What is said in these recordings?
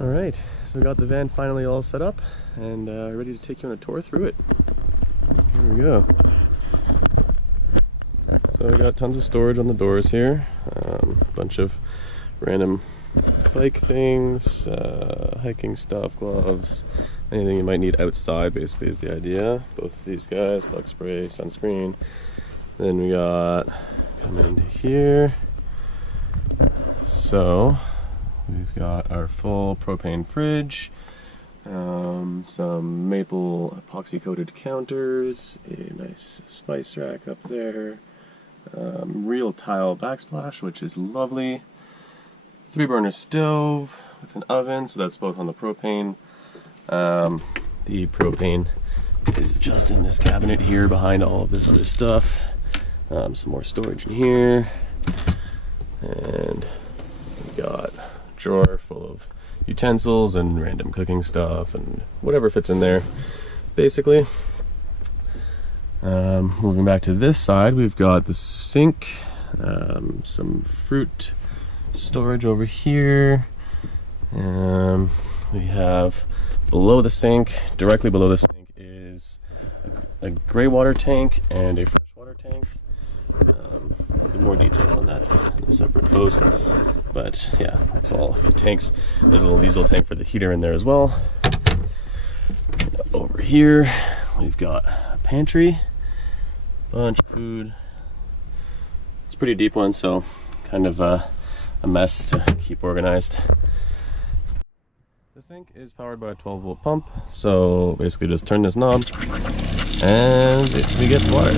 All right, so we got the van finally all set up and ready to take you on a tour through it. Here we go. So we got tons of storage on the doors here, a bunch of random bike things, hiking stuff, gloves, anything you might need outside basically is the idea. Both of these guys, bug spray, sunscreen. Then we got, come into here. So we've got our full propane fridge, some maple epoxy coated counters, a nice spice rack up there, real tile backsplash, which is lovely, 3-burner stove with an oven, so that's both on the propane. The propane is just in this cabinet here behind all of this other stuff. Some more storage in here, and we got a drawer full of utensils and random cooking stuff and whatever fits in there basically. Moving back to this side, we've got the sink, some fruit storage over here. We have below the sink, directly below the sink, is a gray water tank and a fresh water tank. More details on that in a separate post, but yeah, that's all tanks. There's a little diesel tank for the heater in there as well. Over here we've got a pantry, bunch of food. It's a pretty deep one, so kind of a mess to keep organized. The sink is powered by a 12-volt pump, so basically just turn this knob and we get water.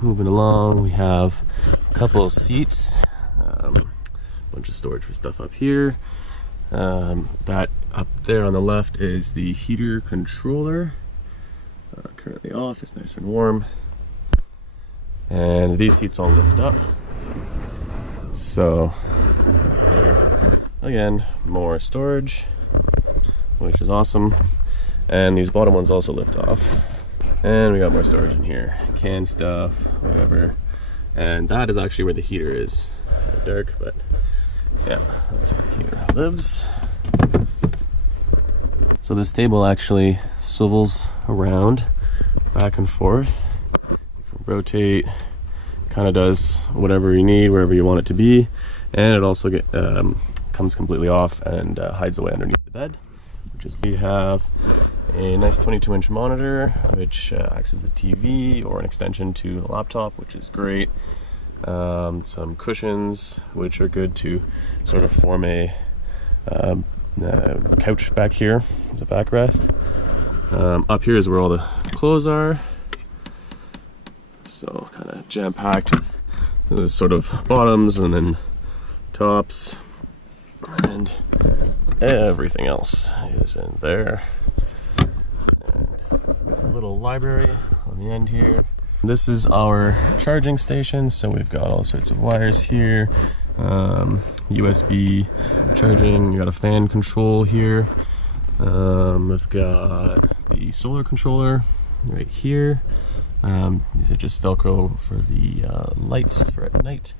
Moving along, we have a couple of seats, bunch of storage for stuff up here. That up there on the left is the heater controller, currently off. It's nice and warm, and these seats all lift up, so there again, more storage, which is awesome, and these bottom ones also lift off. And we got more storage in here, canned stuff, whatever. And that is actually where the heater is. Kind of dark, but yeah, that's where the heater lives. So this table actually swivels around, back and forth. You can rotate, kind of does whatever you need, wherever you want it to be. And it also comes completely off and hides away underneath the bed. We have a nice 22-inch monitor, which acts as the TV or an extension to the laptop, which is great. Some cushions, which are good to sort of form a couch back here as a backrest. Up here is where all the clothes are, so kind of jam-packed with the sort of bottoms and then tops, and everything else is in there. And we've got a little library on the end here. This is our charging station, so we've got all sorts of wires here, USB charging. You got a fan control here. We've got the solar controller right here. These are just Velcro for the lights for at night.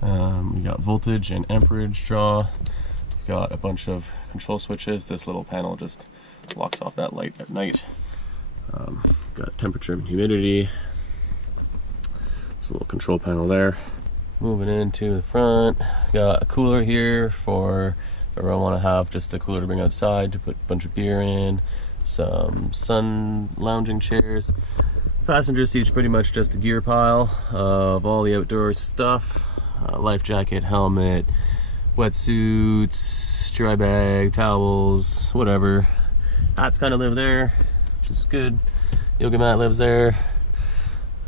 We got voltage and amperage draw. We've got a bunch of control switches. This little panel just locks off that light at night. Got temperature and humidity. There's a little control panel there. Moving into the front, got a cooler here for if I want to have just a cooler to bring outside to put a bunch of beer in. Some sun lounging chairs. Passenger seat's pretty much just a gear pile of all the outdoor stuff. Life jacket, helmet, wetsuits, dry bag, towels, whatever. Hats kind of live there, which is good. Yoga mat lives there.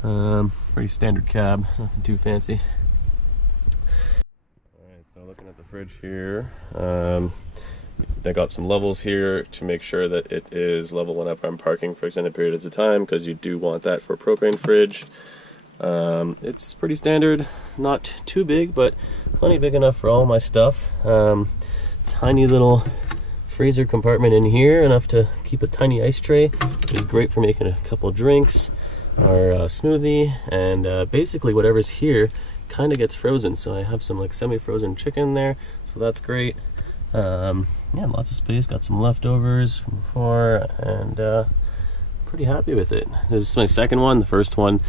Pretty standard cab, nothing too fancy. Alright, so looking at the fridge here, they got some levels here to make sure that it is level whenever I'm parking for extended periods of time, because you do want that for a propane fridge. It's pretty standard, not too big, but plenty big enough for all my stuff. Tiny little freezer compartment in here, enough to keep a tiny ice tray, which is great for making a couple drinks or a smoothie. And basically whatever's here kind of gets frozen, so I have some like semi-frozen chicken there, so that's great. yeah, lots of space. Got some leftovers from before, and pretty happy with it. This is my second one. The first one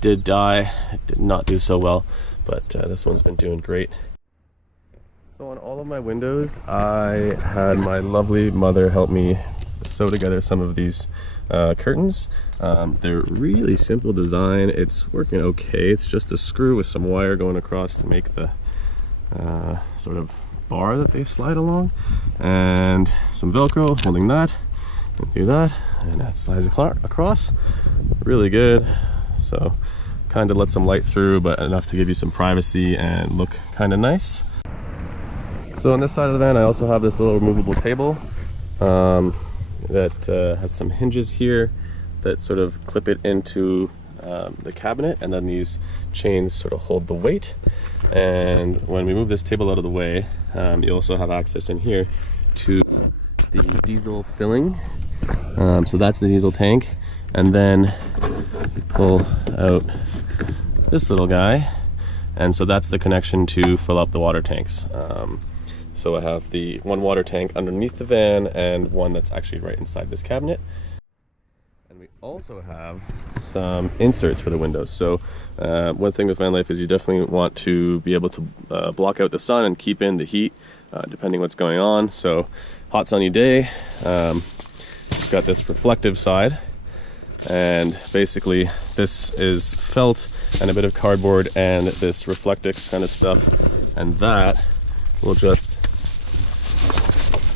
did die. It did not do so well, but this one's been doing great. So on all of my windows, I had my lovely mother help me sew together some of these curtains. They're really simple design. It's working okay. It's just a screw with some wire going across to make the sort of bar that they slide along, and some Velcro holding that, and do that, and that slides across. Really good. So kind of lets some light through, but enough to give you some privacy and look kind of nice. So on this side of the van, I also have this little removable table that has some hinges here that sort of clip it into the cabinet, and then these chains sort of hold the weight. And when we move this table out of the way, you also have access in here to the diesel filling. So that's the diesel tank, and then we pull out this little guy, and so that's the connection to fill up the water tanks. So I have the one water tank underneath the van and one that's actually right inside this cabinet. And we also have some inserts for the windows. So one thing with van life is you definitely want to be able to block out the sun and keep in the heat depending what's going on. So hot sunny day, got this reflective side, and basically this is felt and a bit of cardboard and this Reflectix kind of stuff, and that will just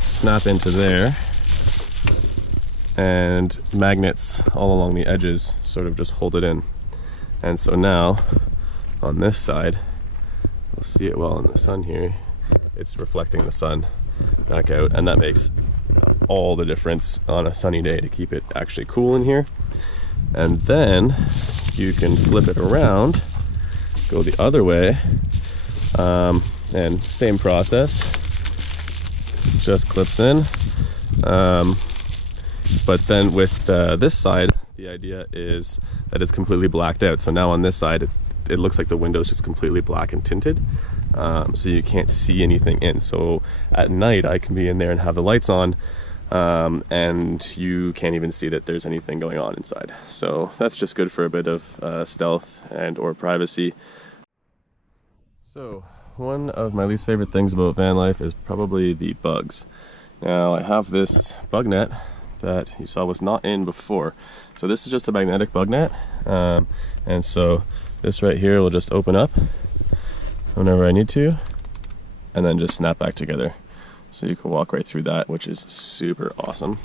snap into there, and magnets all along the edges sort of just hold it in. And so now on this side, we'll see it well in the sun here, it's reflecting the sun back out, and that makes all the difference on a sunny day to keep it actually cool in here. And then you can flip it around, go the other way, and same process, just clips in. But then with this side, the idea is that it's completely blacked out. So now on this side, it looks like the window's just completely black and tinted, so you can't see anything in. So at night, I can be in there and have the lights on, and you can't even see that there's anything going on inside. So that's just good for a bit of stealth and or privacy. So one of my least favorite things about van life is probably the bugs. Now I have this bug net that you saw was not in before. So this is just a magnetic bug net, and so this right here will just open up whenever I need to, and then just snap back together. So you can walk right through that, which is super awesome.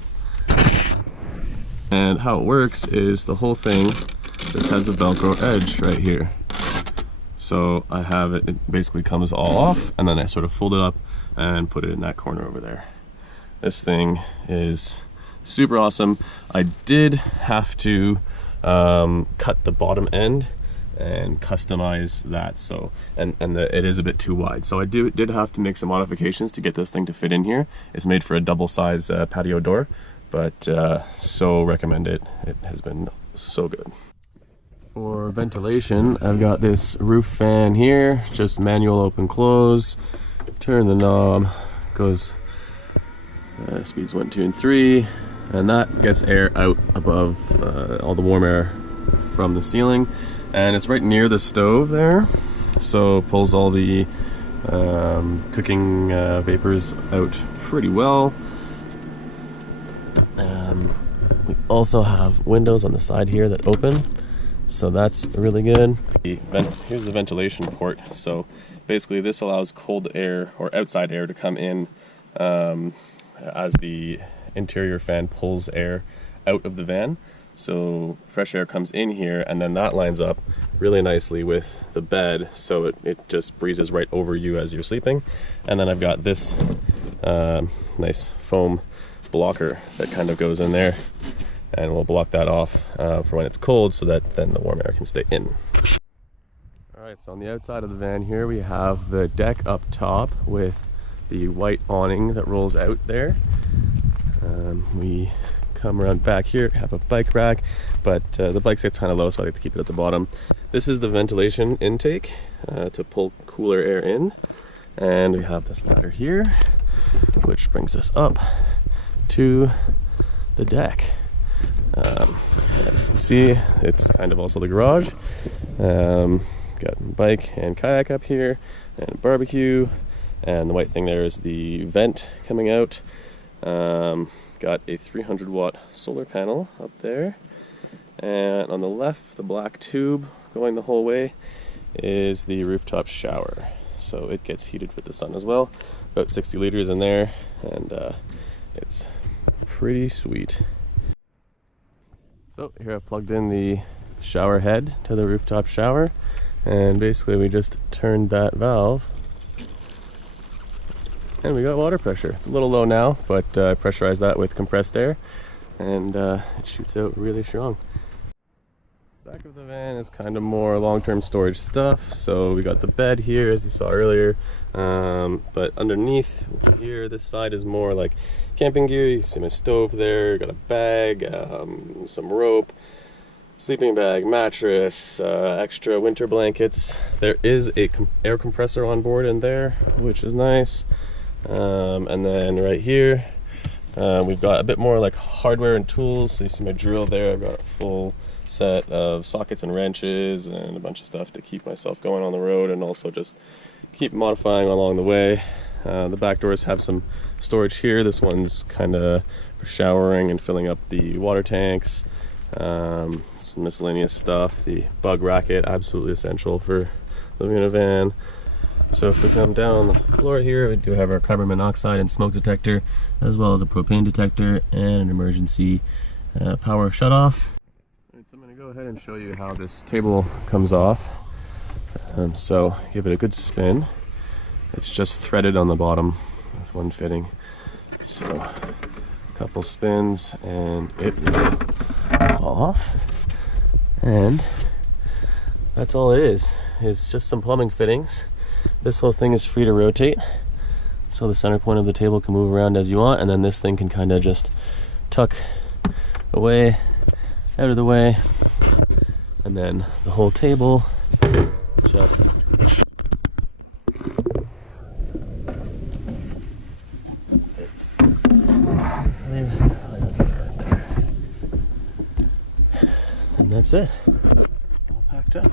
And how it works is the whole thing just has a Velcro edge right here. So I have it, it basically comes all off, and then I sort of fold it up and put it in that corner over there. This thing is super awesome. I did have to cut the bottom end and customize that, so it is a bit too wide, so I did have to make some modifications to get this thing to fit in here. It's made for a double size patio door, but so recommend it. It has been so good. For ventilation, I've got this roof fan here, just manual open close, turn the knob, goes speeds 1, 2, and 3, and that gets air out above all the warm air from the ceiling. And it's right near the stove there, so pulls all the cooking vapors out pretty well. We also have windows on the side here that open, so that's really good. Here's the ventilation port. So basically this allows cold air or outside air to come in as the interior fan pulls air out of the van. So fresh air comes in here, and then that lines up really nicely with the bed, so it just breezes right over you as you're sleeping. And then I've got this nice foam blocker that kind of goes in there, and we'll block that off for when it's cold, so that then the warm air can stay in. Alright, so on the outside of the van here we have the deck up top with the white awning that rolls out there. We come around back here, have a bike rack, but the bike gets kind of low, so I like to keep it at the bottom. This is the ventilation intake to pull cooler air in, and we have this ladder here. which brings us up to the deck. As you can see, it's kind of also the garage. Got a bike and kayak up here, and a barbecue, and the white thing there is the vent coming out. Got a 300 watt solar panel up there, and on the left, the black tube going the whole way is the rooftop shower. So it gets heated with the sun as well. About 60 liters in there, and it's pretty sweet. So here I've plugged in the shower head to the rooftop shower, and basically we just turned that valve and we got water pressure. It's a little low now, but I pressurized that with compressed air, and it shoots out really strong. Back of the van is kind of more long-term storage stuff. So we got the bed here, as you saw earlier, but underneath here, this side is more like camping gear. You can see my stove there, got a bag, some rope, sleeping bag, mattress, extra winter blankets. There is a air compressor on board in there, which is nice. And then right here, we've got a bit more like hardware and tools. So you see my drill there. I've got a full set of sockets and wrenches and a bunch of stuff to keep myself going on the road, and also just keep modifying along the way. The back doors have some storage here. This one's kind of for showering and filling up the water tanks. Some miscellaneous stuff. The bug racket, absolutely essential for living in a van. So if we come down on the floor here, we do have our carbon monoxide and smoke detector, as well as a propane detector and an emergency power shutoff. Alright, so I'm going to go ahead and show you how this table comes off. So give it a good spin. It's just threaded on the bottom with one fitting. So a couple spins and it will fall off. And that's all it is. It's just some plumbing fittings. This whole thing is free to rotate, so the center point of the table can move around as you want, and then this thing can kind of just tuck away, out of the way, and then the whole table just fits. And that's it. All packed up.